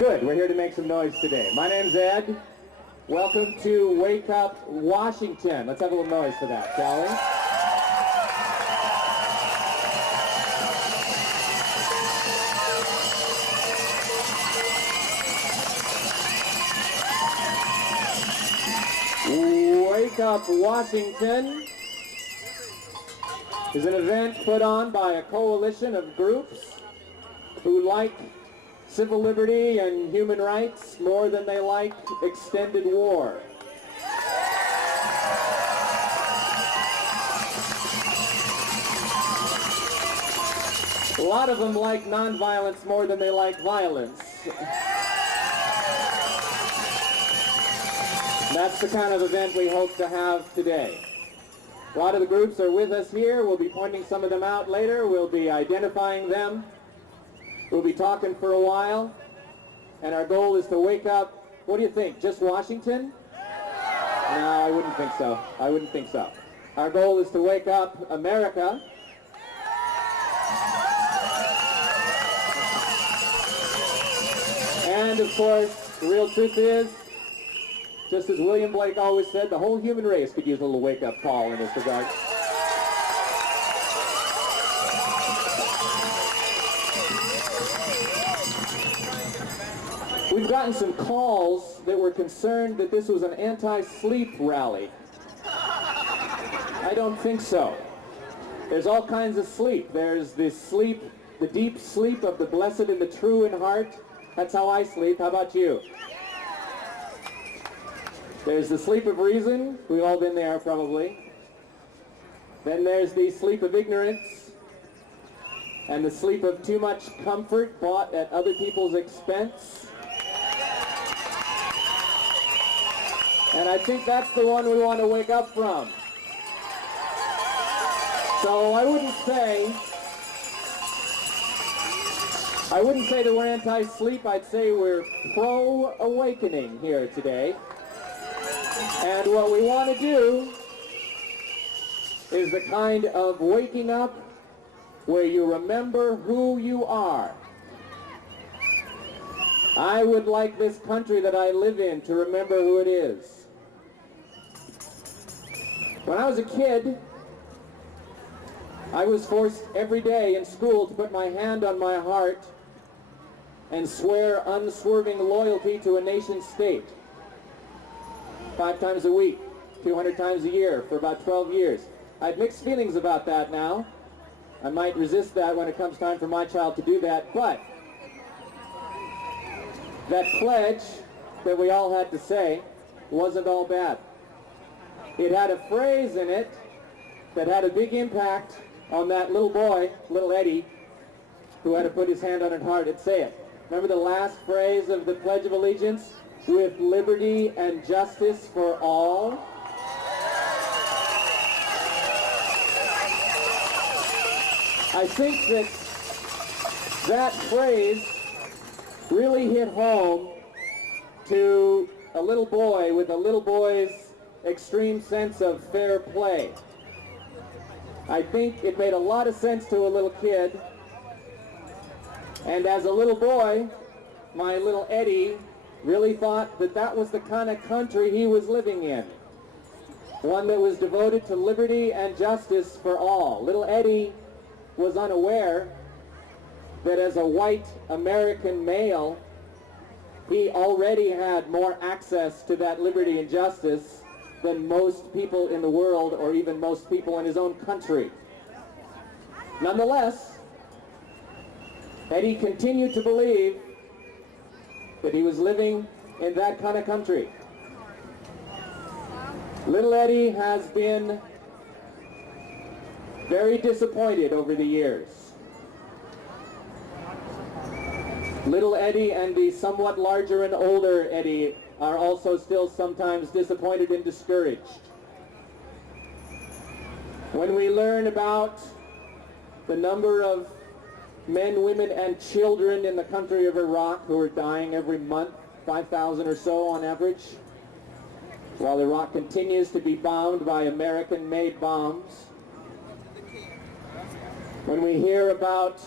Good, we're here to make some noise today. My name's Ed. Welcome to Wake Up Washington. Let's have a little noise for that, shall we? Wake Up Washington is an event put on by a coalition of groups who like civil liberty and human rights more than they like extended war. A lot of them like nonviolence more than they like violence. That's the kind of event we hope to have today. A lot of the groups are with us here. We'll be pointing some of them out later. We'll be identifying them. We'll be talking for a while, and our goal is to wake up, what do you think, just Washington? No, I wouldn't think so. I wouldn't think so. Our goal is to wake up America. And of course, the real truth is, just as William Blake always said, the whole human race could use a little wake-up call in this regard. We've gotten some calls that were concerned that this was an anti-sleep rally. I don't think so. There's all kinds of sleep. There's the sleep, the deep sleep of the blessed and the true in heart. That's how I sleep. How about you? There's the sleep of reason. We've all been there probably. Then there's the sleep of ignorance and the sleep of too much comfort bought at other people's expense. And I think that's the one we want to wake up from. So I wouldn't say that we're anti-sleep. I'd say we're pro-awakening here today. And what we want to do is the kind of waking up where you remember who you are. I would like this country that I live in to remember who it is. When I was a kid, I was forced every day in school to put my hand on my heart and swear unswerving loyalty to a nation state. 5 times a week, 200 times a year for about 12 years. I have mixed feelings about that now. I might resist that when it comes time for my child to do that, but that pledge that we all had to say wasn't all bad. It had a phrase in it that had a big impact on that little boy, little Eddie, who had to put his hand on his heart and say it. Remember the last phrase of the Pledge of Allegiance? With liberty and justice for all. I think that phrase really hit home to a little boy with a little boy's extreme sense of fair play. I think it made a lot of sense to a little kid. And as a little boy, my little Eddie really thought that that was the kind of country he was living in. One that was devoted to liberty and justice for all. Little Eddie was unaware that as a white American male, he already had more access to that liberty and justice than most people in the world, or even most people in his own country. Nonetheless, Eddie continued to believe that he was living in that kind of country. Little Eddie has been very disappointed over the years. Little Eddie and the somewhat larger and older Eddie are also still sometimes disappointed and discouraged. When we learn about the number of men, women, and children in the country of Iraq who are dying every month, 5,000 or so on average, while Iraq continues to be bombed by American-made bombs. When we hear about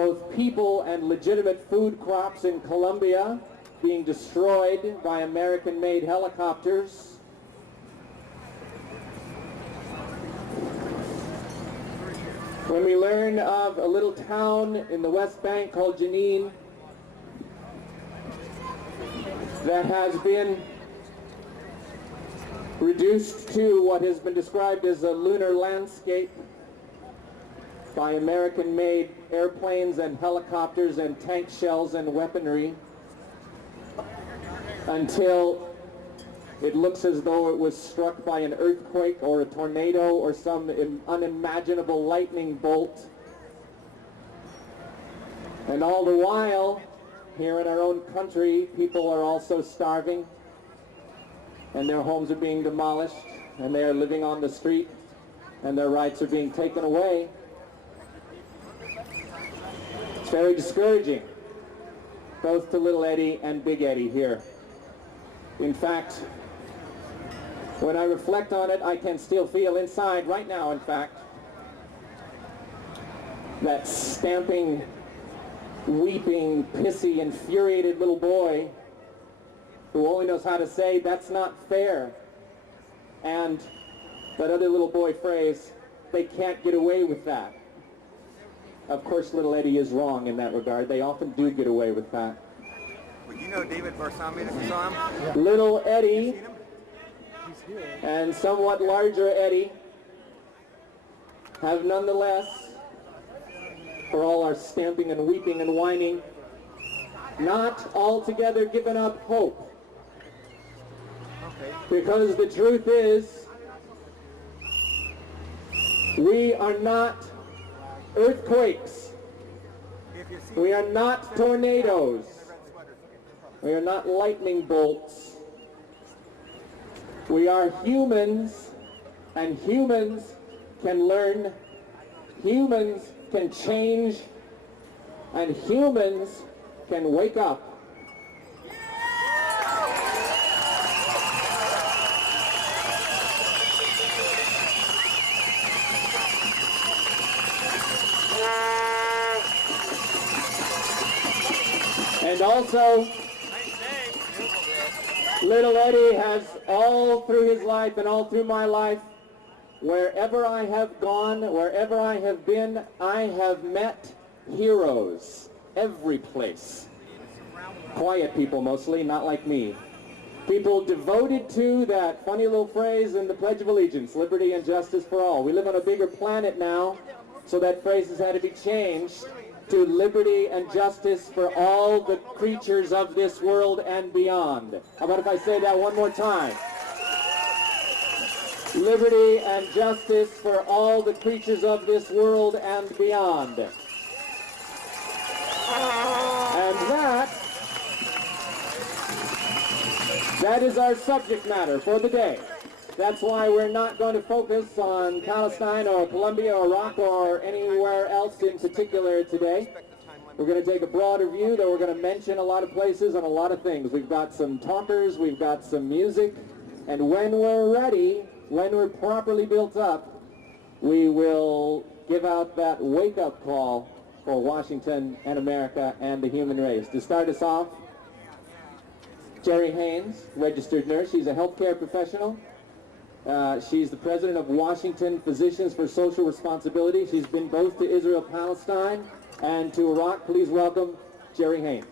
both people and legitimate food crops in Colombia being destroyed by American-made helicopters. When we learn of a little town in the West Bank called Jenin that has been reduced to what has been described as a lunar landscape by American-made airplanes and helicopters and tank shells and weaponry, until it looks as though it was struck by an earthquake or a tornado or some unimaginable lightning bolt. And all the while, here in our own country, people are also starving, and their homes are being demolished, and they are living on the street, and their rights are being taken away. It's very discouraging, both to little Eddie and big Eddie here. In fact, when I reflect on it, I can still feel inside right now, in fact, that stamping, weeping, pissy, infuriated little boy who only knows how to say, "That's not fair." And that other little boy phrase, "They can't get away with that." Of course, little Eddie is wrong in that regard. They often do get away with that. Well, you know David Barsalmi, if you saw him? Little Eddie and somewhat larger Eddie have nonetheless, for all our stamping and weeping and whining, not altogether given up hope. Because the truth is, we are not earthquakes. We are not tornadoes. We are not lightning bolts. We are humans, and humans can learn, humans can change, and humans can wake up. And also, little Eddie has all through his life and all through my life, wherever I have gone, wherever I have been, I have met heroes every place. Quiet people mostly, not like me. People devoted to that funny little phrase in the Pledge of Allegiance, liberty and justice for all. We live on a bigger planet now, so that phrase has had to be changed to liberty and justice for all the creatures of this world and beyond. How about if I say that one more time? Liberty and justice for all the creatures of this world and beyond. And that is our subject matter for the day. That's why we're not going to focus on Palestine or Colombia or Iraq or anywhere else in particular today. We're going to take a broader view, though we're going to mention a lot of places and a lot of things. We've got some talkers, we've got some music, and when we're ready, when we're properly built up, we will give out that wake-up call for Washington and America and the human race. To start us off, Jerry Haynes, registered nurse. She's a healthcare professional. She's the president of Washington Physicians for Social Responsibility. She's been both to Israel, Palestine, and to Iraq. Please welcome Jerry Haynes.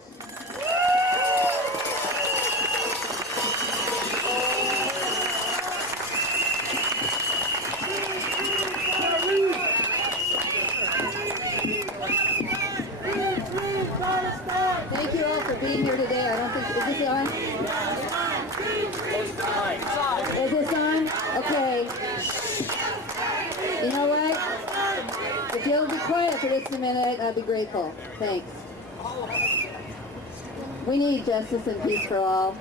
Thank you all for being here today. I don't think, is this on? Is this on? Okay. You know what? If you'll be quiet for just a minute, I'd be grateful. Thanks. We need justice and peace for all.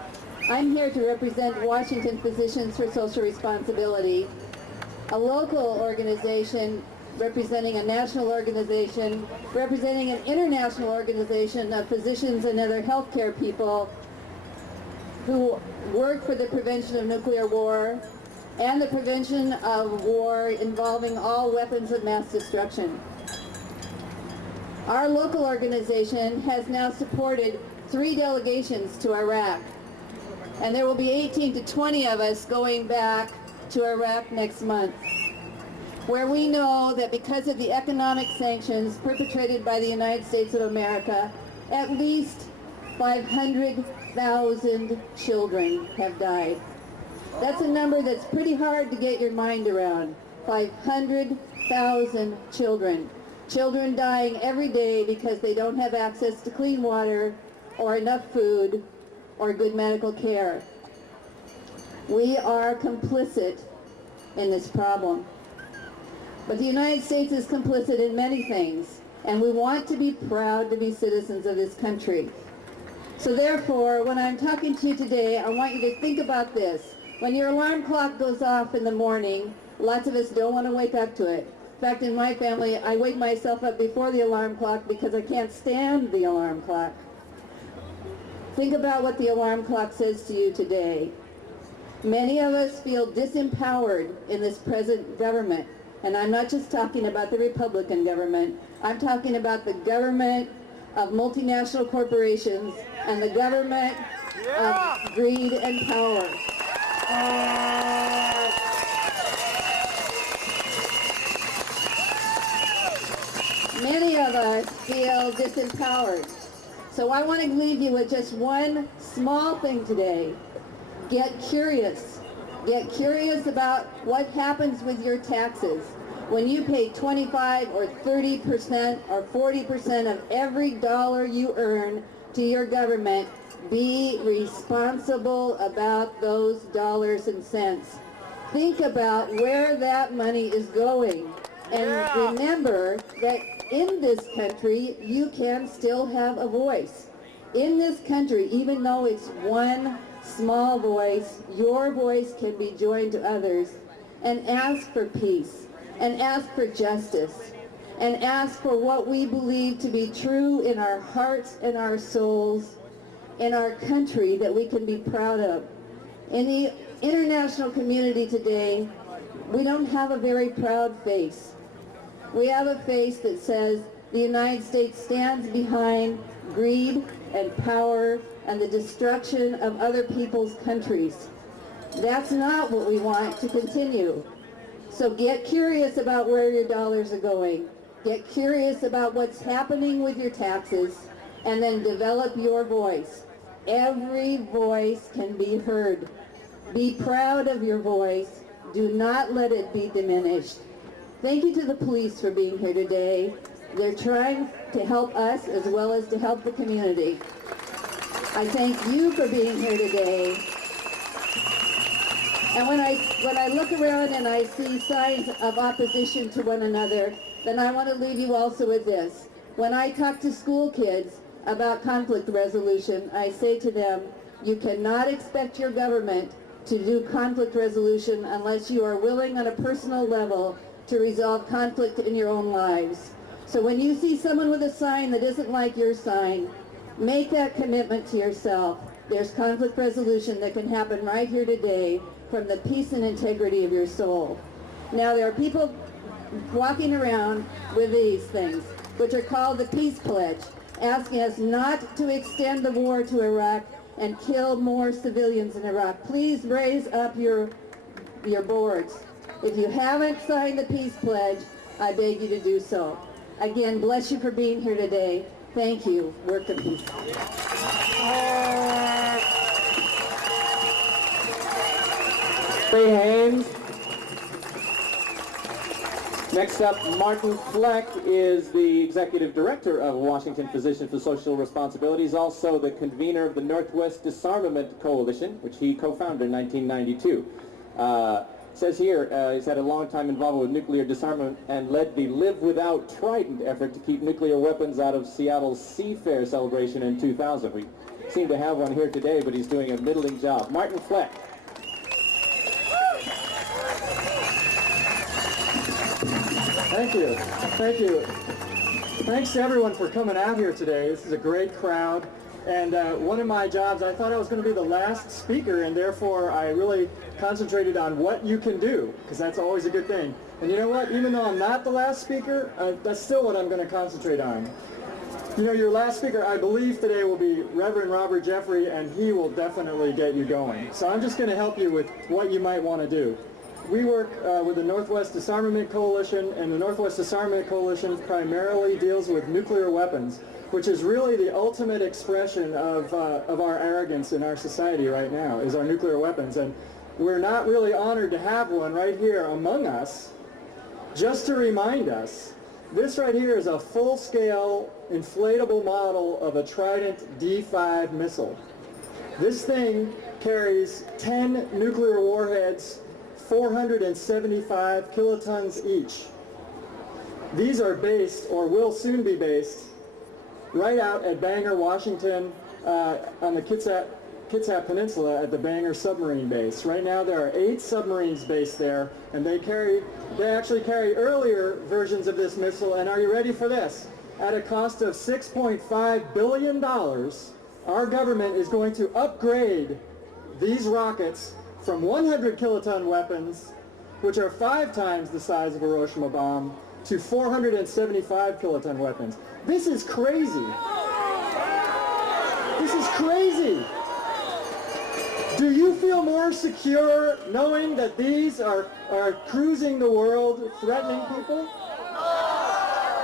I'm here to represent Washington Physicians for Social Responsibility, a local organization representing a national organization, representing an international organization of physicians and other healthcare people who work for the prevention of nuclear war and the prevention of war involving all weapons of mass destruction. Our local organization has now supported 3 delegations to Iraq, and there will be 18 to 20 of us going back to Iraq next month, where we know that because of the economic sanctions perpetrated by the United States of America, at least 500,000 children have died. That's a number that's pretty hard to get your mind around. 500,000 children. Children dying every day because they don't have access to clean water or enough food or good medical care. We are complicit in this problem. But the United States is complicit in many things, and we want to be proud to be citizens of this country. So therefore, when I'm talking to you today, I want you to think about this. When your alarm clock goes off in the morning, lots of us don't want to wake up to it. In fact, in my family, I wake myself up before the alarm clock because I can't stand the alarm clock. Think about what the alarm clock says to you today. Many of us feel disempowered in this present government. And I'm not just talking about the Republican government. I'm talking about the government of multinational corporations and the government of greed and power. Many of us feel disempowered. So I want to leave you with just one small thing today. Get curious. Get curious about what happens with your taxes. When you pay 25 or 30% or 40% of every dollar you earn to your government, be responsible about those dollars and cents. Think about where that money is going. And remember that in this country, you can still have a voice. In this country, even though it's one small voice, your voice can be joined to others, and ask for peace, and ask for justice, and ask for what we believe to be true in our hearts and our souls, in our country that we can be proud of. In the international community today, we don't have a very proud face. We have a face that says the United States stands behind greed and power and the destruction of other people's countries. That's not what we want to continue. So get curious about where your dollars are going. Get curious about what's happening with your taxes, and then develop your voice. Every voice can be heard. Be proud of your voice. Do not let it be diminished. Thank you to the police for being here today. They're trying to help us as well as to help the community. I thank you for being here today. And when I look around and I see signs of opposition to one another, then I want to leave you also with this. When I talk to school kids about conflict resolution, I say to them, you cannot expect your government to do conflict resolution unless you are willing on a personal level to resolve conflict in your own lives. So when you see someone with a sign that isn't like your sign, make that commitment to yourself. There's conflict resolution that can happen right here today from the peace and integrity of your soul. Now there are people walking around with these things, which are called the Peace Pledge, asking us not to extend the war to Iraq and kill more civilians in Iraq. Please raise up your boards. If you haven't signed the Peace Pledge, I beg you to do so. Again, bless you for being here today. Thank you. Work the peace. Haynes. Next up, Martin Fleck is the Executive Director of Washington Physicians for Social Responsibility. He's also the convener of the Northwest Disarmament Coalition, which he co-founded in 1992. Says here, he's had a long time involvement with nuclear disarmament and led the Live Without Trident effort to keep nuclear weapons out of Seattle's Seafair celebration in 2000. We seem to have one here today, but he's doing a middling job. Martin Fleck. Thank you. Thank you. Thanks to everyone for coming out here today. This is a great crowd. And one of my jobs, I thought I was going to be the last speaker, and therefore I really concentrated on what you can do, because that's always a good thing. And you know what? Even though I'm not the last speaker, that's still what I'm going to concentrate on. You know, your last speaker, I believe today, will be Reverend Robert Jeffrey, and he will definitely get you going. So I'm just going to help you with what you might want to do. We work with the Northwest Disarmament Coalition, and the Northwest Disarmament Coalition primarily deals with nuclear weapons, which is really the ultimate expression of our arrogance in our society right now, is our nuclear weapons. And we're not really honored to have one right here among us. Just to remind us, this right here is a full-scale inflatable model of a Trident D5 missile. This thing carries 10 nuclear warheads, 475 kilotons each. These are based, or will soon be based, right out at Bangor, Washington, on the Kitsap Peninsula at the Bangor submarine base. Right now there are 8 submarines based there, and they actually carry earlier versions of this missile. And are you ready for this? At a cost of $6.5 billion, our government is going to upgrade these rockets from 100 kiloton weapons, which are 5 times the size of a Hiroshima bomb, to 475 kiloton weapons. This is crazy. This is crazy. Do you feel more secure knowing that these are cruising the world, threatening people?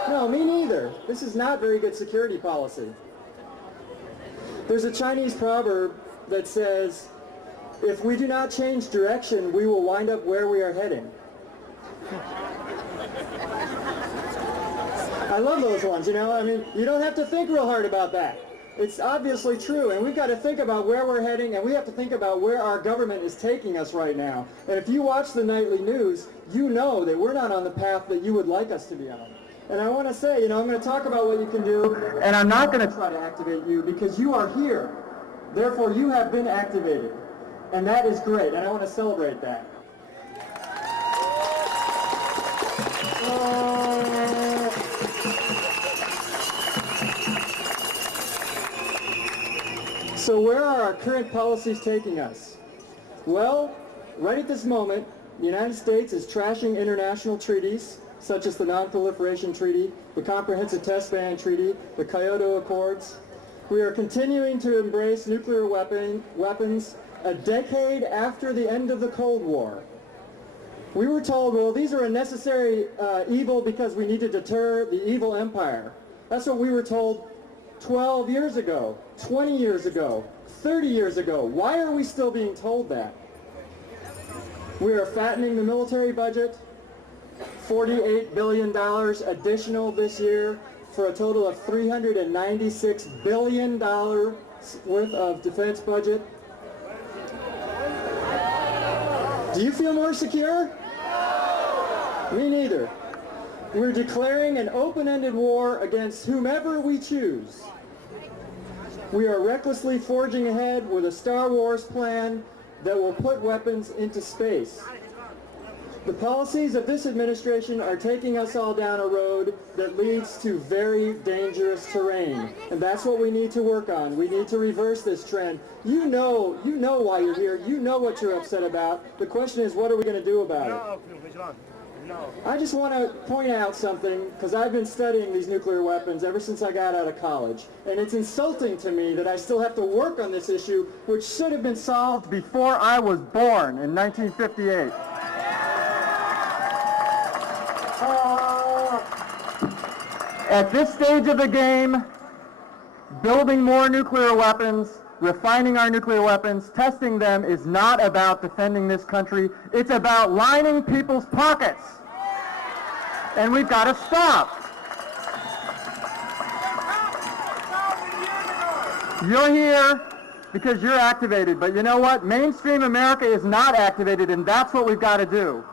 No, me neither. This is not very good security policy. There's a Chinese proverb that says, if we do not change direction, we will wind up where we are heading. I love those ones, you know. I mean, you don't have to think real hard about that. It's obviously true, and we've got to think about where we're heading, and we have to think about where our government is taking us right now. And if you watch the nightly news, you know that we're not on the path that you would like us to be on. And I want to say, you know, I'm going to talk about what you can do, and I'm not going to try to activate you because you are here. Therefore, you have been activated. And that is great, and I want to celebrate that. So where are our current policies taking us? Well, right at this moment, the United States is trashing international treaties, such as the Non-Proliferation Treaty, the Comprehensive Test Ban Treaty, the Kyoto Accords. We are continuing to embrace nuclear weapons a decade after the end of the Cold War. We were told, well, these are a necessary evil because we need to deter the evil empire. That's what we were told 12 years ago, 20 years ago, 30 years ago. Why are we still being told that? We are fattening the military budget, $48 billion additional this year for a total of $396 billion worth of defense budget. Do you feel more secure? No! Me neither. We're declaring an open-ended war against whomever we choose. We are recklessly forging ahead with a Star Wars plan that will put weapons into space. The policies of this administration are taking us all down a road that leads to very dangerous terrain. And that's what we need to work on. We need to reverse this trend. You know why you're here. You know what you're upset about. The question is, what are we going to do about it? I just want to point out something, because I've been studying these nuclear weapons ever since I got out of college. And it's insulting to me that I still have to work on this issue, which should have been solved before I was born in 1958. At this stage of the game, building more nuclear weapons, refining our nuclear weapons, testing them is not about defending this country. It's about lining people's pockets. And we've got to stop. You're here because you're activated, but you know what? Mainstream America is not activated, and that's what we've got to do.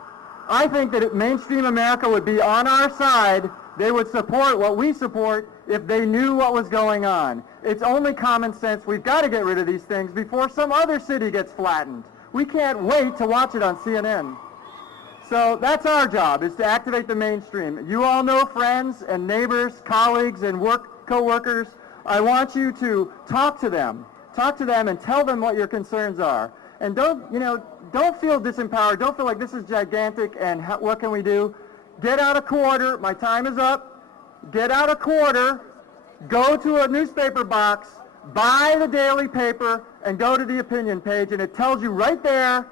I think that if mainstream America would be on our side, they would support what we support if they knew what was going on. It's only common sense. We've got to get rid of these things before some other city gets flattened. We can't wait to watch it on CNN. So that's our job, is to activate the mainstream. You all know friends and neighbors, colleagues, and co-workers. I want you to talk to them and tell them what your concerns are. And don't feel disempowered. Don't feel like this is gigantic and what can we do? Get out a quarter. My time is up. Get out a quarter. Go to a newspaper box. Buy the daily paper and go to the opinion page, and it tells you right there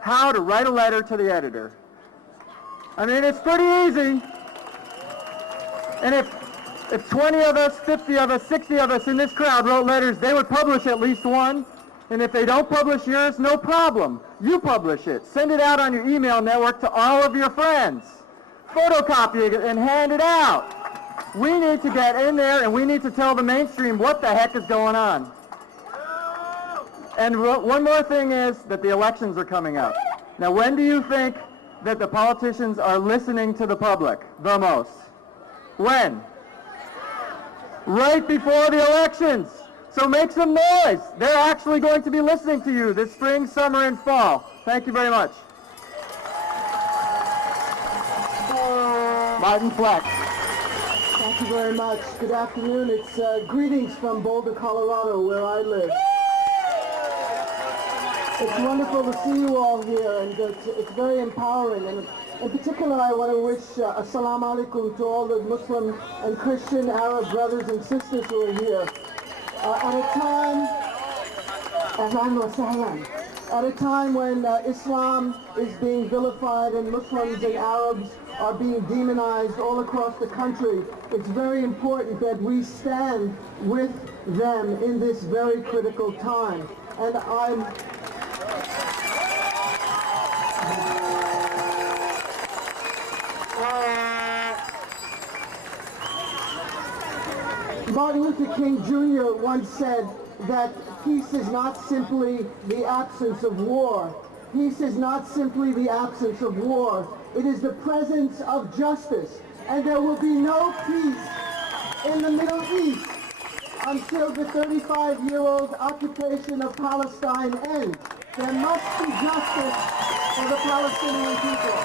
how to write a letter to the editor. I mean, it's pretty easy. And if 20 of us, 50 of us, 60 of us in this crowd wrote letters, they would publish at least one. And if they don't publish yours, no problem. You publish it. Send it out on your email network to all of your friends. Photocopy it and hand it out. We need to get in there and we need to tell the mainstream what the heck is going on. And one more thing is that the elections are coming up. Now, when do you think that the politicians are listening to the public the most? When? Right before the elections. So make some noise. They're actually going to be listening to you this spring, summer, and fall. Thank you very much. Martin Fleck. Thank you very much. Good afternoon. It's greetings from Boulder, Colorado, where I live. It's wonderful to see you all here, and it's very empowering. And in particular, I want to wish assalamu alaikum to all the Muslim and Christian Arab brothers and sisters who are here. At a time when Islam is being vilified and Muslims and Arabs are being demonized all across the country, it's very important that we stand with them in this very critical time. And Martin Luther King Jr. once said that peace is not simply the absence of war. Peace is not simply the absence of war. It is the presence of justice. And there will be no peace in the Middle East until the 35-year-old occupation of Palestine ends. There must be justice for the Palestinian people.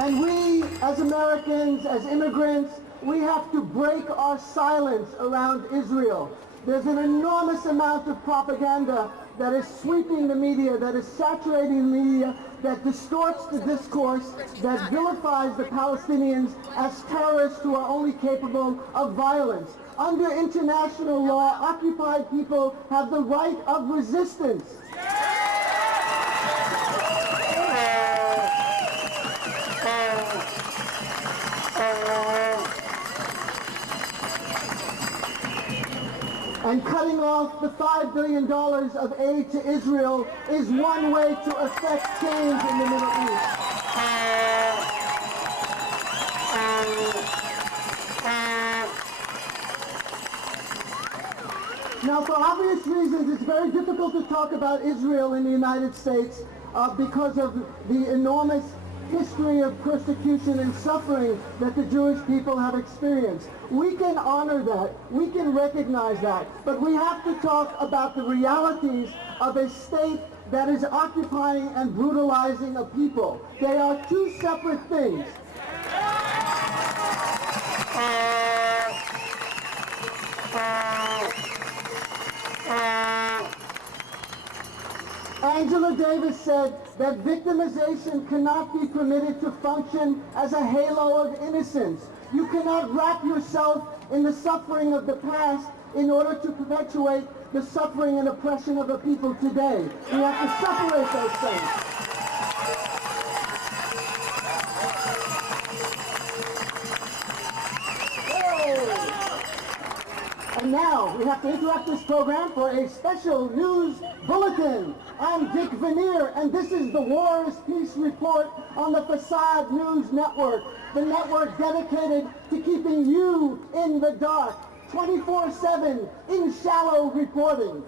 And we, as Americans, as immigrants, we have to break our silence around Israel. There's an enormous amount of propaganda that is sweeping the media, that is saturating the media, that distorts the discourse, that vilifies the Palestinians as terrorists who are only capable of violence. Under international law, occupied people have the right of resistance. And cutting off the $5 billion of aid to Israel is one way to effect change in the Middle East. Now, for obvious reasons, it's very difficult to talk about Israel in the United States because of the enormous history of persecution and suffering that the Jewish people have experienced. We can honor that, we can recognize that, but we have to talk about the realities of a state that is occupying and brutalizing a people. They are two separate things. Angela Davis said that victimization cannot be permitted to function as a halo of innocence. You cannot wrap yourself in the suffering of the past in order to perpetuate the suffering and oppression of a people today. We have to separate those things. And now, we have to interrupt this program for a special news bulletin. I'm Dick Veneer, and this is the War is Peace report on the Facade News Network, the network dedicated to keeping you in the dark, 24/7, in shallow reporting.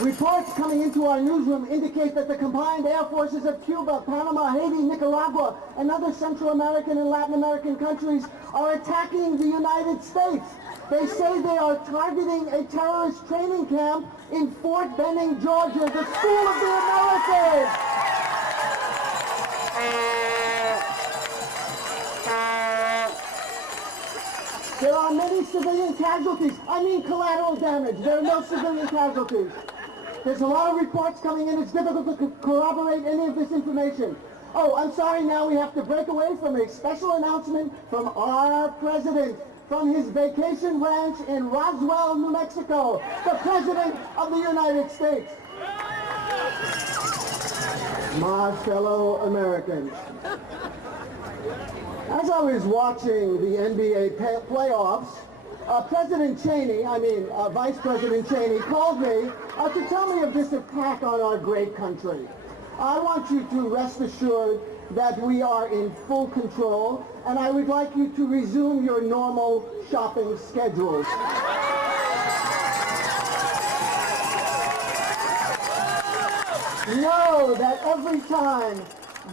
Reports coming into our newsroom indicate that the combined air forces of Cuba, Panama, Haiti, Nicaragua, and other Central American and Latin American countries are attacking the United States. They say they are targeting a terrorist training camp in Fort Benning, Georgia, the School of the Americas. There are many civilian casualties. I mean collateral damage. There are no civilian casualties. There's a lot of reports coming in. It's difficult to corroborate any of this information. Oh, I'm sorry, now we have to break away from a special announcement from our president, from his vacation ranch in Roswell, New Mexico, the President of the United States. My fellow Americans, as I was watching the NBA playoffs, Vice President Cheney called me to tell me of this attack on our great country. I want you to rest assured that we are in full control, and I would like you to resume your normal shopping schedules. Know that every time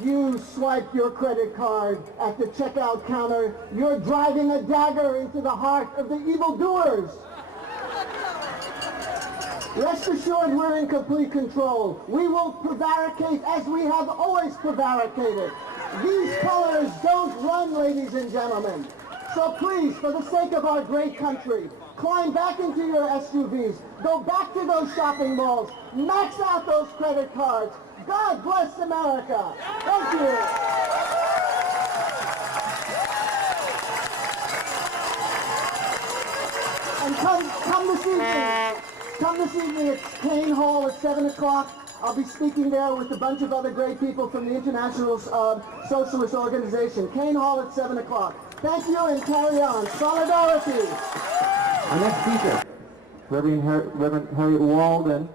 you swipe your credit card at the checkout counter, you're driving a dagger into the heart of the evildoers. Rest assured we're in complete control. We will prevaricate as we have always prevaricated. These colors don't run, ladies and gentlemen. So please, for the sake of our great country, climb back into your SUVs, go back to those shopping malls, max out those credit cards. God bless America. Thank you. And come this evening at Kane Hall at 7 o'clock. I'll be speaking there with a bunch of other great people from the International Socialist Organization. Kane Hall at 7 o'clock. Thank you and carry on. Solidarity. Our next speaker, Reverend Harriet Walden,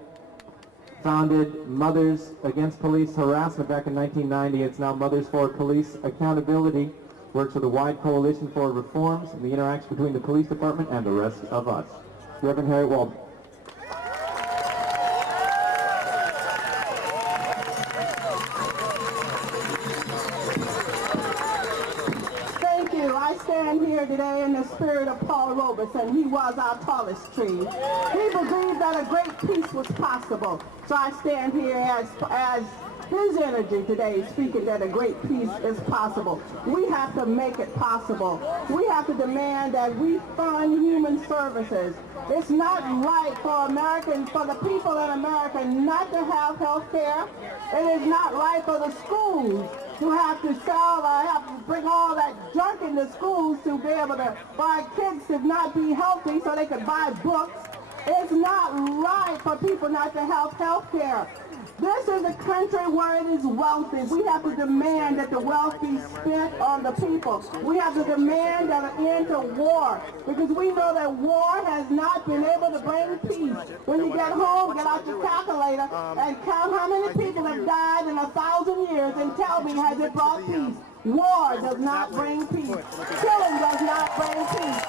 founded Mothers Against Police Harassment back in 1990. It's now Mothers for Police Accountability. Works with a wide coalition for reforms in the interaction between the police department and the rest of us. Reverend Harriet Walden. Thank you. I stand here today in the spirit of Paul Robeson. He was our tallest tree. He believed that a great peace was possible. So I stand here as his energy today, speaking that a great peace is possible. We have to make it possible. We have to demand that we fund human services. It's not right for Americans, for the people in America not to have health care. It is not right for the schools to have to sell or have to bring all that junk into schools to be able to, for our kids to not be healthy so they could buy books. It's not right for people not to have health care. This is a country where it is wealthy. We have to demand that the wealth be spent on the people. We have to demand that an end to war, because we know that war has not been able to bring peace. When you get home, get out your calculator and count how many people have died in 1,000 years and tell me, has it brought peace? War does not bring peace. Killing does not bring peace.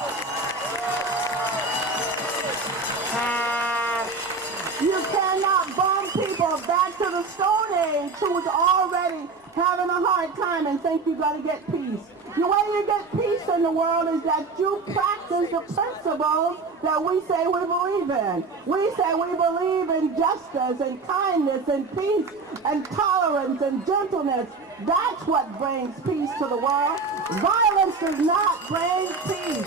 You cannot bomb people back to the Stone Age who was already having a hard time and think you're going to get peace. The way you get peace in the world is that you practice the principles that we say we believe in. We say we believe in justice and kindness and peace and tolerance and gentleness. That's what brings peace to the world. Violence does not bring peace.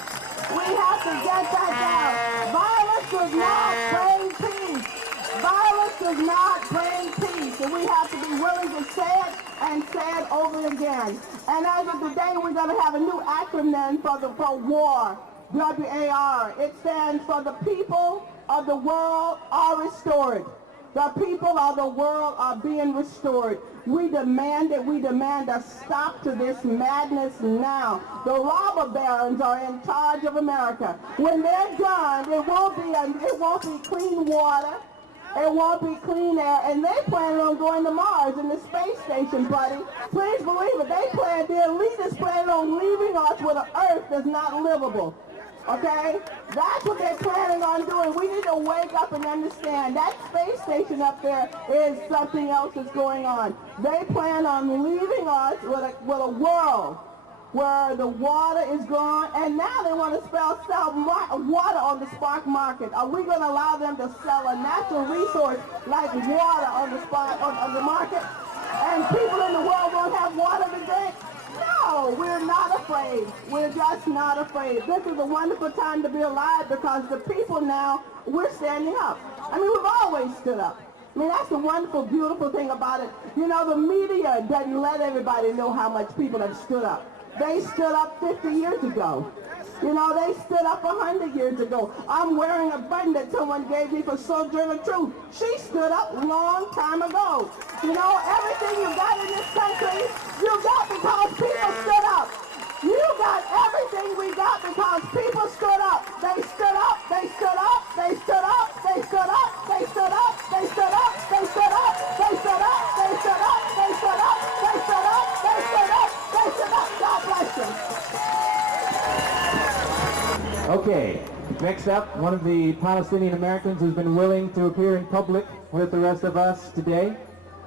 We have to get that down. Violence does not bring peace. Violence does not bring peace. And we have to be willing to say it and say it over again. And as of today, we're going to have a new acronym for WAR, W-A-R. It stands for the people of the world are restored. The people of the world are being restored. We demand it. We demand a stop to this madness now. The robber barons are in charge of America. When they're done, it won't be clean water. It won't be clean air. And they plan on going to Mars in the space station, buddy. Please believe it. The elitists plan on leaving us with an Earth that's not livable. Okay? That's what they're planning on doing. We need to wake up and understand that space station up there is something else that's going on. They plan on leaving us with a world where the water is gone, and now they want to sell water on the spot market. Are we going to allow them to sell a natural resource like water on the market? and people in the world won't have water to drink? No, we're not afraid. We're just not afraid. This is a wonderful time to be alive because the people now, we're standing up. I mean, we've always stood up. I mean, that's the wonderful, beautiful thing about it. You know, the media doesn't let everybody know how much people have stood up. They stood up 50 years ago. You know, they stood up 100 years ago. I'm wearing a button that someone gave me for Sojourner Truth. She stood up a long time ago. You know, everything you got in this country, you got because people stood up. You got everything we got because people stood up. They stood up, they stood up, they stood up, they stood up, they stood up, they stood up, they stood up, they stood up, they stood up, they stood up, they stood up, they stood up, they stood up. God bless you. Okay, next up, one of the Palestinian Americans who's been willing to appear in public with the rest of us today,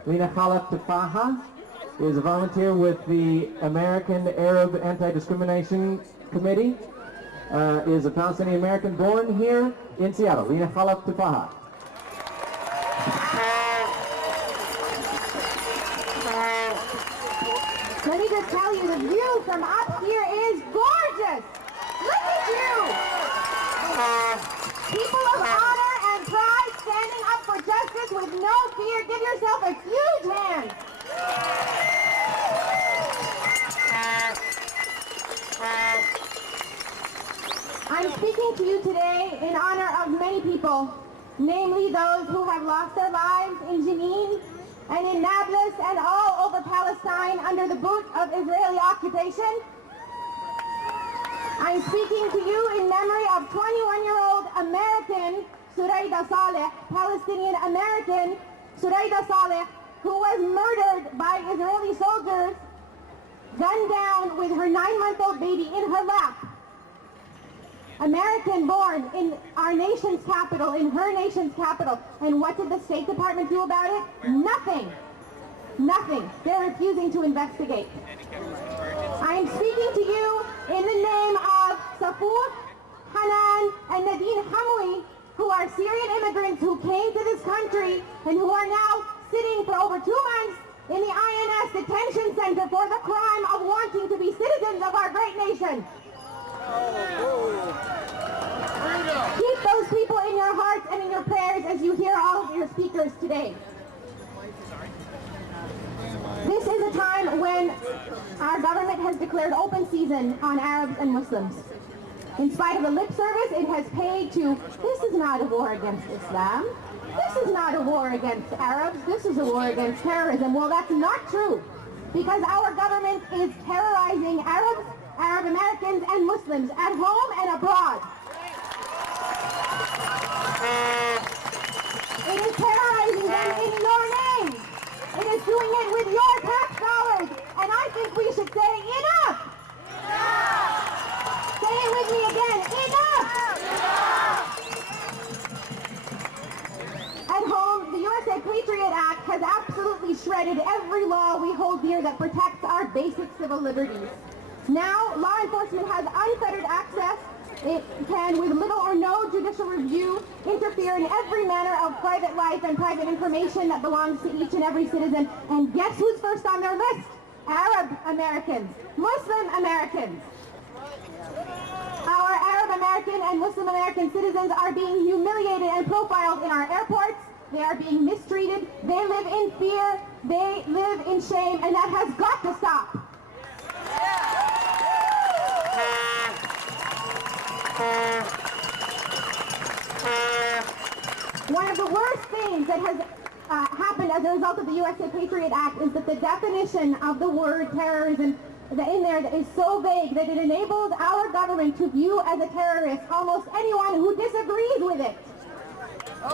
Lina Khalaf Tafaha, is a volunteer with the American Arab Anti-Discrimination Committee, is a Palestinian American born here in Seattle. Lina Khalaf Tafaha. Let me just tell you, the view from up here is gorgeous. Look at you. People of honor and pride standing up for justice with no fear. Give yourself a huge hand. I'm speaking to you today in honor of many people, namely those who have lost their lives in Jenin and in Nablus and all over Palestine under the boot of Israeli occupation. I'm speaking to you in memory of 21-year-old American Surayda Saleh, Palestinian American Surayda Saleh, who was murdered by Israeli soldiers, gunned down with her 9-month-old baby in her lap. American born in our nation's capital, in her nation's capital. And what did the State Department do about it? Nothing. Nothing. They're refusing to investigate. I am speaking to you in the name of Safur, Hanan, and Nadine Hamoui, who are Syrian immigrants who came to this country and who are now sitting for over 2 months in the INS detention center for the crime of wanting to be citizens of our great nation. Keep those people in your hearts and in your prayers as you hear all of your speakers today. This is a time when our government has declared open season on Arabs and Muslims. In spite of the lip service it has paid to, this is not a war against Islam. This is not a war against Arabs. This is a war against terrorism. Well, that's not true, because our government is terrorizing Arabs, Arab Americans, and Muslims at home and abroad. It is terrorizing them in your name. It is doing it with your tax dollars. And I think we should say enough. Enough. Say it with me again. Enough. Enough. At home, the USA Patriot Act has absolutely shredded every law we hold dear that protects our basic civil liberties. Now, law enforcement has unfettered access. It can, with little or no judicial review, interfere in every manner of private life and private information that belongs to each and every citizen. And guess who's first on their list? Arab Americans, Muslim Americans. Our Arab American and Muslim American citizens are being humiliated and profiled in our airports. They are being mistreated. They live in fear. They live in shame, and that has got to stop. One of the worst things that has happened as a result of the USA Patriot Act is that the definition of the word terrorism in there is so vague that it enables our government to view as a terrorist almost anyone who disagrees with it.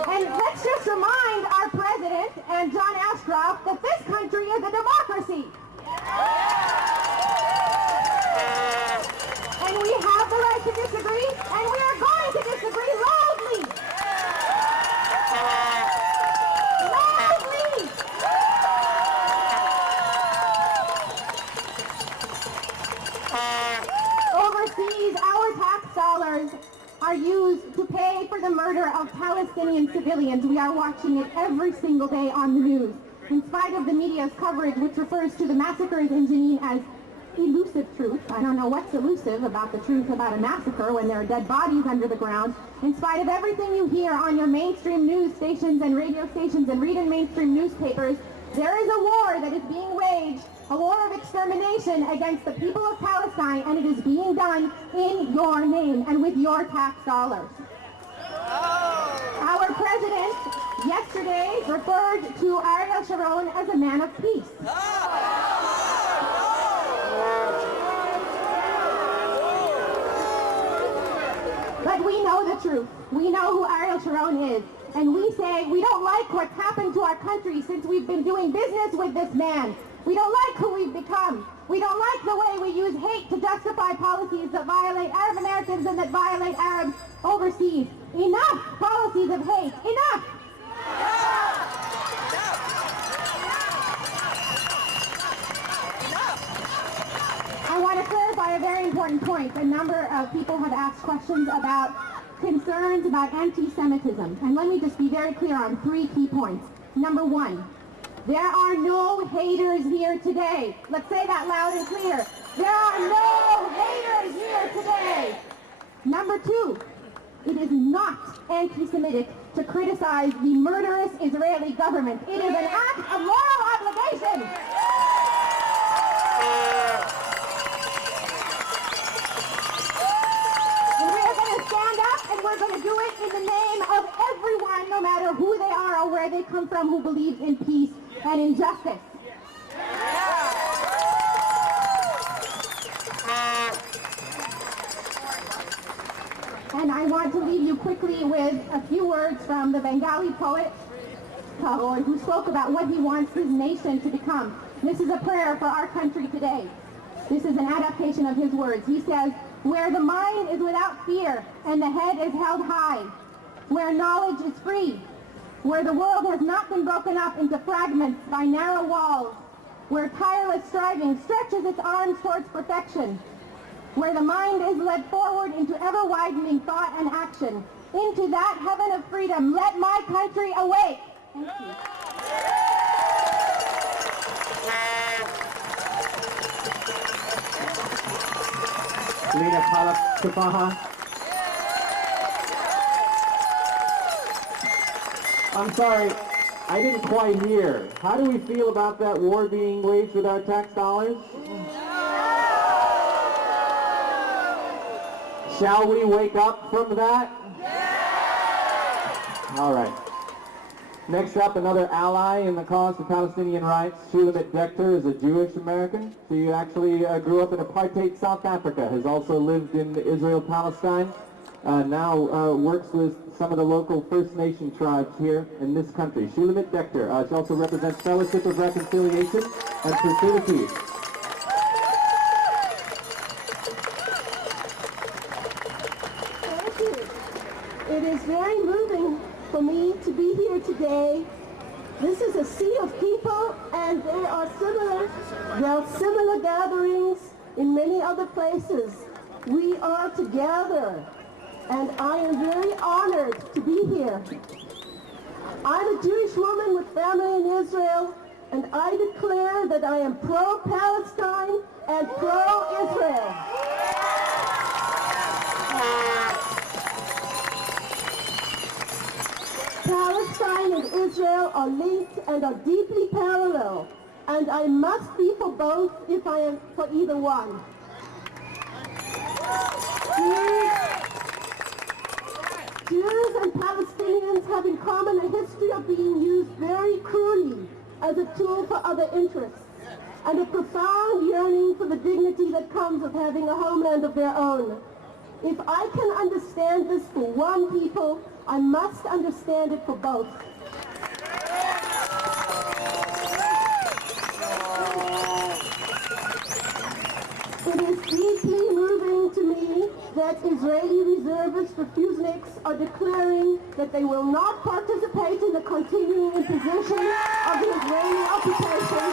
And let's just remind our president and John Ashcroft that this country is a democracy. And we have the right to disagree, and we are going to disagree loudly. Loudly! Overseas, our tax dollars are used to pay for the murder of Palestinian civilians. We are watching it every single day on the news. in spite of the media's coverage, which refers to the massacres in Jenin as elusive truth. I don't know what's elusive about the truth about a massacre when there are dead bodies under the ground. In spite of everything you hear on your mainstream news stations and radio stations and read in mainstream newspapers, there is a war that is being waged, a war of extermination against the people of Palestine, and it is being done in your name and with your tax dollars. Our president yesterday referred to Ariel Sharon as a man of peace. But we know the truth. We know who Ariel Sharon is. And we say we don't like what's happened to our country since we've been doing business with this man. We don't like who we've become. We don't like the way we use hate to justify policies that violate Arab Americans and that violate Arabs overseas. Enough policies of hate. Enough! I want to clarify a very important point. A number of people have asked questions about concerns about anti-Semitism. And let me just be very clear on 3 key points. Number 1, there are no haters here today. Let's say that loud and clear. There are no haters here today. Number 2, it is not anti-Semitic to criticize the murderous Israeli government. It is an act of moral obligation. We're going to do it in the name of everyone, no matter who they are or where they come from, who believes in peace and in justice. And I want to leave you quickly with a few words from the Bengali poet, Tagore, who spoke about what he wants his nation to become. This is a prayer for our country today. This is an adaptation of his words. He says, "Where the mind is without fear and the head is held high, where knowledge is free, where the world has not been broken up into fragments by narrow walls, where tireless striving stretches its arms towards perfection, where the mind is led forward into ever-widening thought and action, into that heaven of freedom, let my country awake." Thank you. Lena Palak Kapaha. I'm sorry, I didn't quite hear. How do we feel about that war being waged with our tax dollars? Shall we wake up from that? All right. Next up, another ally in the cause for Palestinian rights, Shulamit Decter, is a Jewish American. She actually grew up in apartheid South Africa, has also lived in Israel-Palestine, now works with some of the local First Nation tribes here in this country. Shulamit Decter. She also represents Fellowship of Reconciliation and Pursuit of Peace. Thank you. It is very moving for me to be here today. This is a sea of people, and there are similar gatherings in many other places. We are together, and I am very honored to be here. I'm a Jewish woman with family in Israel, and I declare that I am pro-Palestine and pro-Israel. Palestine and Israel are linked and are deeply parallel, and I must be for both if I am for either one. Jews and Palestinians have in common a history of being used very cruelly as a tool for other interests, and a profound yearning for the dignity that comes with having a homeland of their own. If I can understand this for one people, I must understand it for both. It is deeply moving to me that Israeli reservist refuseniks are declaring that they will not participate in the continuing imposition of the Israeli occupation.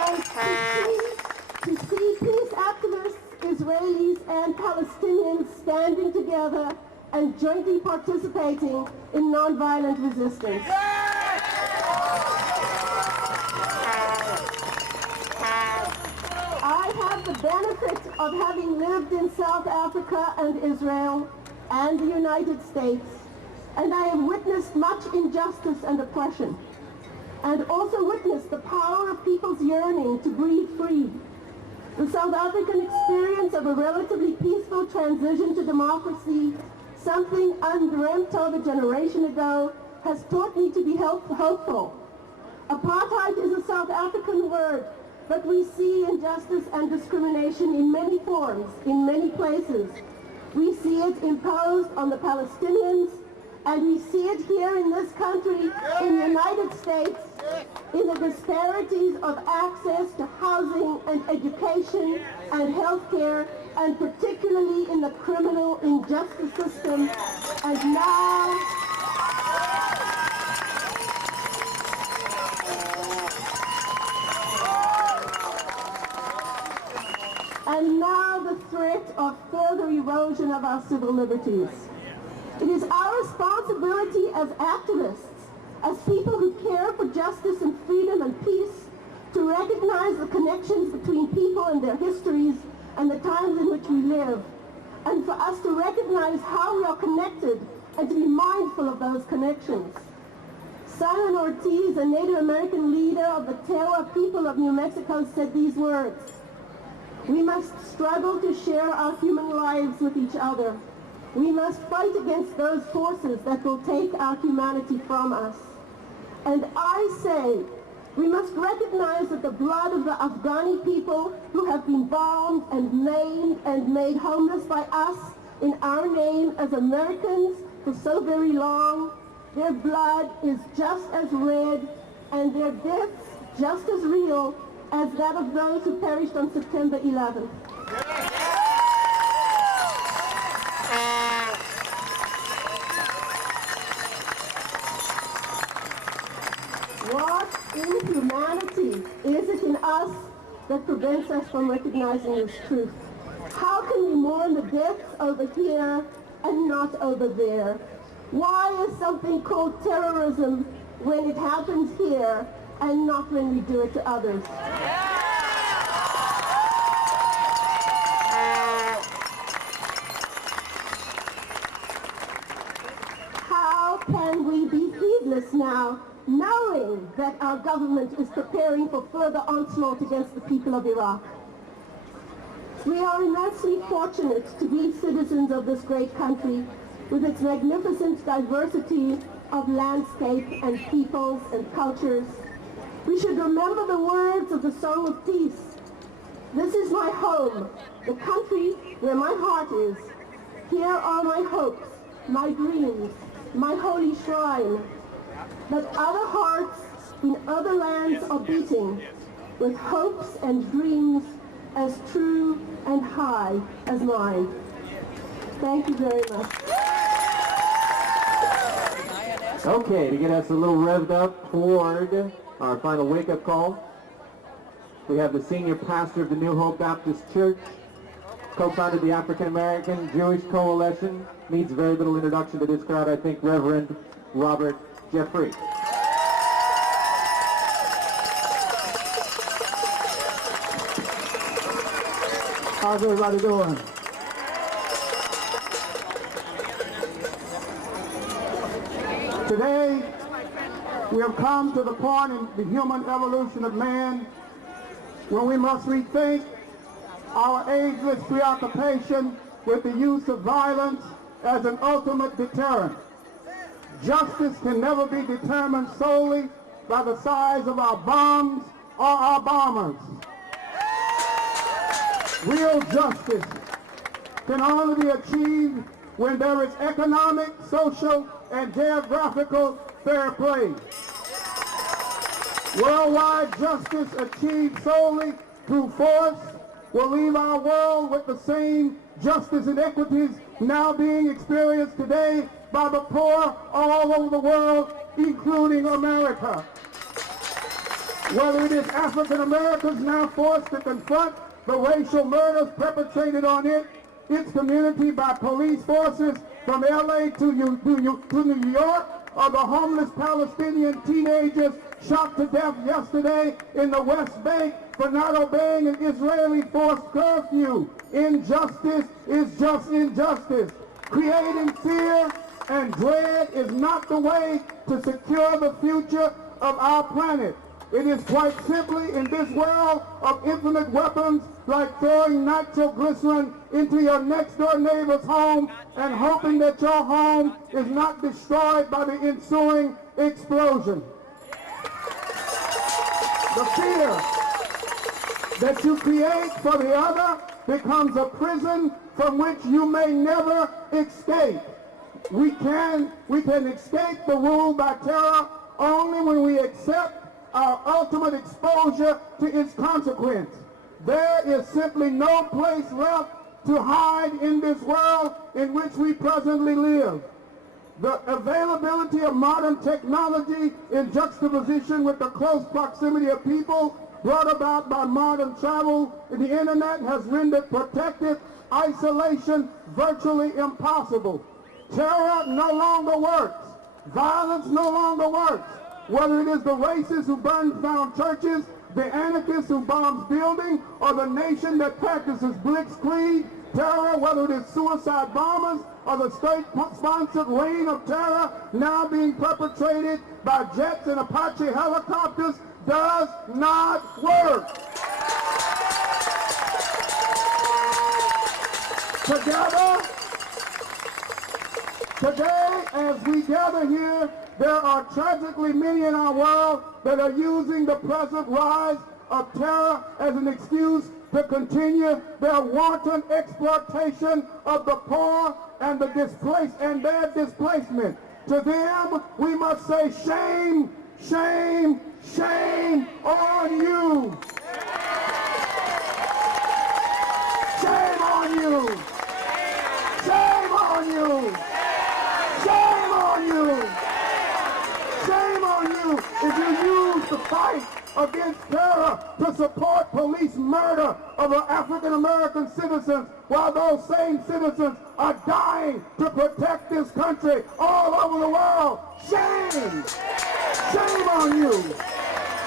And to see peace activists, Israelis and Palestinians standing together and jointly participating in nonviolent resistance. I have the benefit of having lived in South Africa and Israel and the United States, and I have witnessed much injustice and oppression, and also witnessed the power of people's yearning to breathe free. The South African experience of a relatively peaceful transition to democracy, something undreamt of a generation ago, has taught me to be hopeful. Apartheid is a South African word, but we see injustice and discrimination in many forms, in many places. We see it imposed on the Palestinians, and we see it here in this country, in the United States, in the disparities of access to housing and education and health care, and particularly in the criminal injustice system. And now the threat of further erosion of our civil liberties. It is our responsibility as activists, as people who care for justice and freedom and peace, to recognize the connections between people and their histories and the times in which we live, and for us to recognize how we are connected and to be mindful of those connections. Simon Ortiz, a Native American leader of the Tewa people of New Mexico, said these words: "We must struggle to share our human lives with each other. We must fight against those forces that will take our humanity from us." And I say, we must recognize that the blood of the Afghani people who have been bombed and maimed and made homeless by us in our name as Americans for so very long, their blood is just as red and their deaths just as real as that of those who perished on September 11th. What inhumanity is it in us that prevents us from recognizing this truth? How can we mourn the deaths over here and not over there? Why is something called terrorism when it happens here and not when we do it to others? How can we be heedless now, knowing that our government is preparing for further onslaught against the people of Iraq? We are immensely fortunate to be citizens of this great country with its magnificent diversity of landscape and peoples and cultures. We should remember the words of the Song of Peace. This is my home, the country where my heart is. Here are my hopes, my dreams, my holy shrine. But other hearts in other lands are beating with hopes and dreams as true and high as mine. Thank you very much. Okay, to get us a little revved up toward our final wake-up call, we have the senior pastor of the New Hope Baptist Church, co-founded the African American Jewish Coalition. Needs very little introduction to this crowd, I think, Reverend Robert Jeffrey. How's everybody doing? Today, we have come to the point in the human evolution of man when we must rethink our ageless preoccupation with the use of violence as an ultimate deterrent. Justice can never be determined solely by the size of our bombs or our bombers. Real justice can only be achieved when there is economic, social, and geographical fair play. Worldwide justice achieved solely through force will leave our world with the same justice inequities now being experienced today by the poor all over the world, including America. Whether it is African Americans now forced to confront the racial murders perpetrated on its community by police forces from LA to New York, or the homeless Palestinian teenagers shot to death yesterday in the West Bank for not obeying an Israeli forced curfew. Injustice is just injustice. Creating fear and dread is not the way to secure the future of our planet. It is quite simply, in this world of infinite weapons, like throwing nitroglycerin into your next-door neighbor's home and hoping that your home is not destroyed by the ensuing explosion. The fear that you create for the other becomes a prison from which you may never escape. We can escape the rule by terror only when we accept our ultimate exposure to its consequence. There is simply no place left to hide in this world in which we presently live. The availability of modern technology in juxtaposition with the close proximity of people brought about by modern travel and the internet has rendered protective isolation virtually impossible. Terror no longer works. Violence no longer works. Whether it is the racists who burn down churches, the anarchists who bomb buildings, or the nation that practices blitzkrieg terror, whether it is suicide bombers or the state-sponsored reign of terror now being perpetrated by jets and Apache helicopters, does not work. Today, as we gather here, there are tragically many in our world that are using the present rise of terror as an excuse to continue their wanton exploitation of the poor and the displaced and their displacement. To them, we must say shame, shame, shame on you. Shame on you. Shame on you. Shame on you. Shame on you if you use the fight against terror to support police murder of African American citizens while those same citizens are dying to protect this country all over the world. Shame! Shame on you!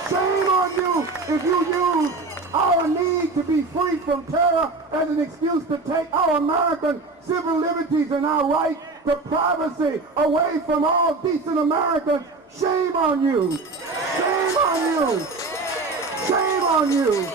Shame on you if you use our need to be free from terror as an excuse to take our American civil liberties and our right to privacy away from all decent Americans. Shame on you! Shame on you! Shame on you!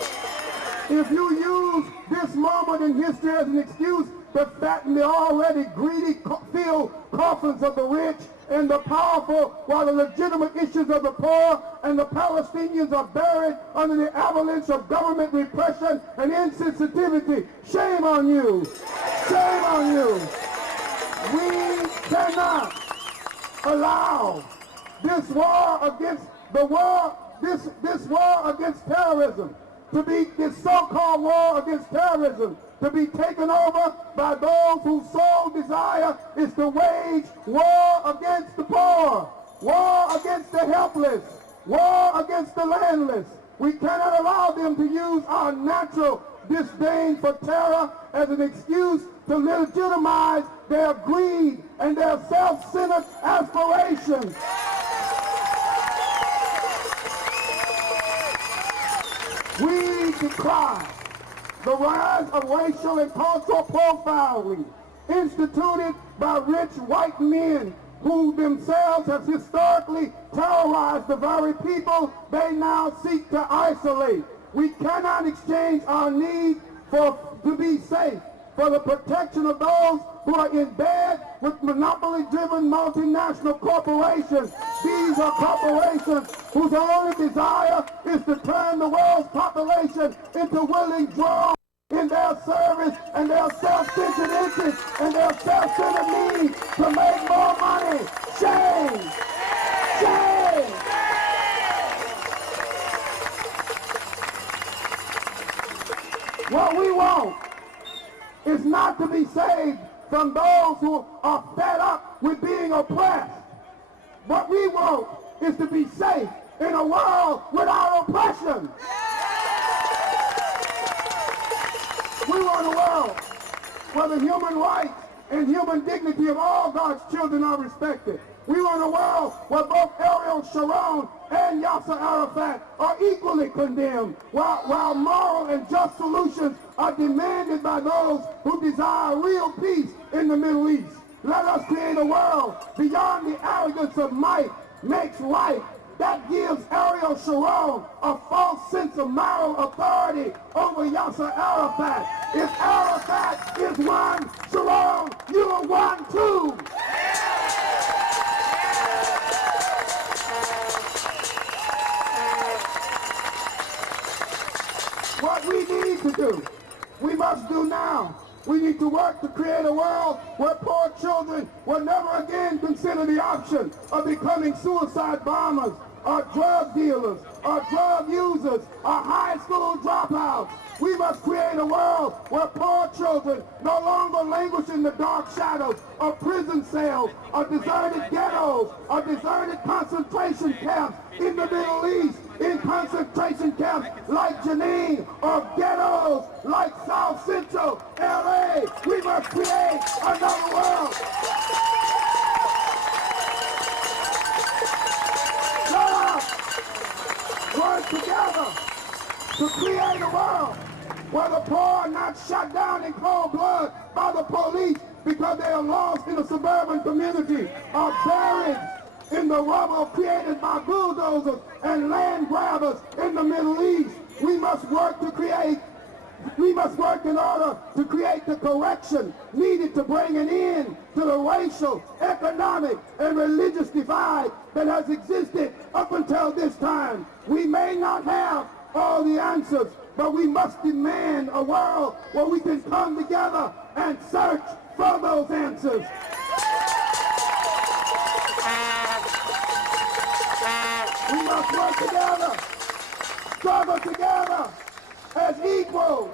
If you use this moment in history as an excuse to fatten the already greedy filled coffins of the rich and the powerful while the legitimate issues of the poor and the Palestinians are buried under the avalanche of government repression and insensitivity. Shame on you! Shame on you! We cannot allow this war against this war against terrorism to be, this so-called war against terrorism, to be taken over by those whose sole desire is to wage war against the poor, war against the helpless, war against the landless. We cannot allow them to use our natural disdain for terror as an excuse to legitimize their greed and their self-centered aspirations. We decry the rise of racial and cultural profiling instituted by rich white men who themselves have historically terrorized the very people they now seek to isolate. We cannot exchange our need to be safe for the protection of those who are in bed with monopoly-driven multinational corporations. These are corporations whose only desire is to turn the world's population into willing drones in their service and their self-centered interests and their self-centered needs to make more money. Shame! Shame! What we want is not to be saved from those who are fed up with being oppressed. What we want is to be safe in a world without oppression. We want a world where the human rights and human dignity of all God's children are respected. We want a world where both Ariel Sharon and Yasser Arafat are equally condemned, while moral and just solutions are demanded by those who desire real peace in the Middle East. Let us create a world beyond the arrogance of might makes right, that gives Ariel Sharon a false sense of moral authority over Yasser Arafat. If Arafat is one, Sharon, you are one too. What we need to do, we must do now. We need to work to create a world where poor children will never again consider the option of becoming suicide bombers, or drug dealers, or drug users, or high school dropouts. We must create a world where poor children no longer languish in the dark shadows of prison cells, or deserted ghettos, or deserted concentration camps in the Middle East, in concentration camps like Jenin, or ghettos like South Central LA. We must create another world. Let us work together to create a world where the poor are not shot down in cold blood by the police because they are lost in a suburban community, or buried in the rubble created by bulldozers and land grabbers in the Middle East. We must work in order to create the correction needed to bring an end to the racial, economic, and religious divide that has existed up until this time. We may not have all the answers, but we must demand a world where we can come together and search for those answers. We must work together, struggle together as equals,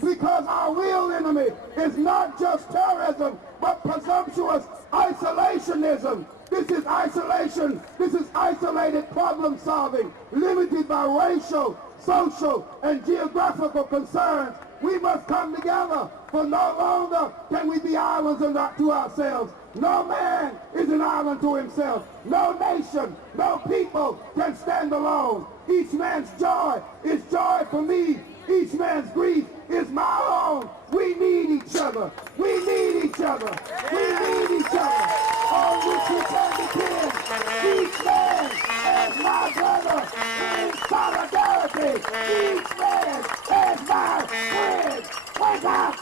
because our real enemy is not just terrorism, but presumptuous isolationism. This is isolation. This is isolated problem solving, limited by racial, social, and geographical concerns. We must come together, for no longer can we be islands to ourselves. No man is an island to himself. No nation, no people can stand alone. Each man's joy is joy for me. Each man's grief is my own. We need each other. We need each other. We need each other. On which we can depend. Each man as my brother in solidarity. Each man as my friend. Wake up!